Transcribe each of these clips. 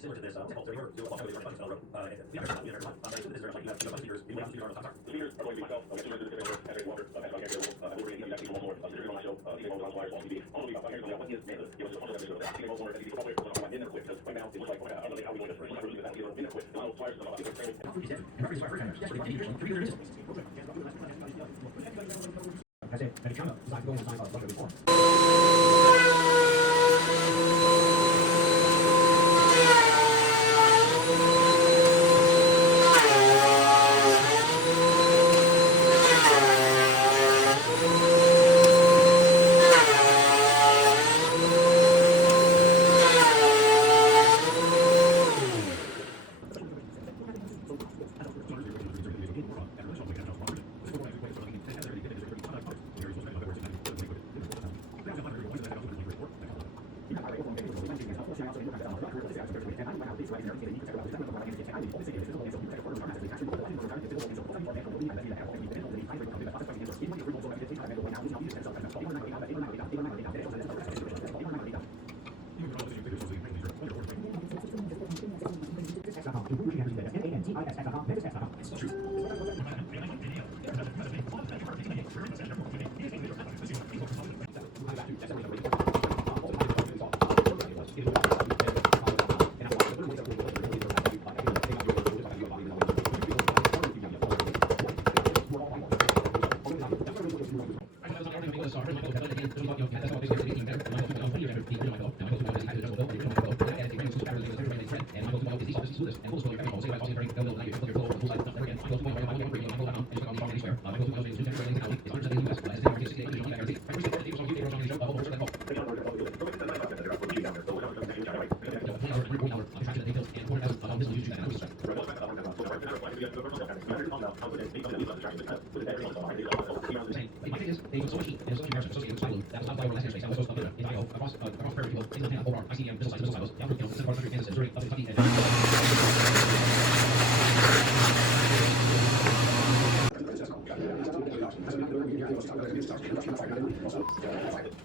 similar to this. So you're doing a lot of different funds, this is like you have speakers. You have speakers on the top. Speakers are going to be myself. I'm going to do Patrick Walker. Patrick Walker. We're going to be actually one more. This is on my show. Even though I'm flyers on TV. Only about here's what is man. Give us a bunch of episodes. Even though we're probably in there quick because right now it looks like I don't know how we going to first. I'm really that in there quick. A lot of flyers about people training. I said, have you come up? Like going to sign up before.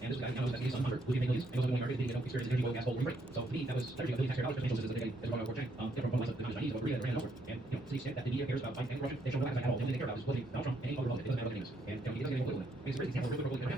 And this guy now is at some hundred, looking at millions, and also going market, didn't experience energy, oil, gas, gold, rate. So to me, that was leveraging ability taxpayer dollars, financial systems is one of our chain. Different from the Chinese, but Korea, Iran, and elsewhere. And to the extent that the media cares about fighting corruption, they show no appetite at all. The only thing they care about is bullying Donald Trump and any political. It doesn't matter what it is. And it doesn't get any more political. I mean, it's a great example of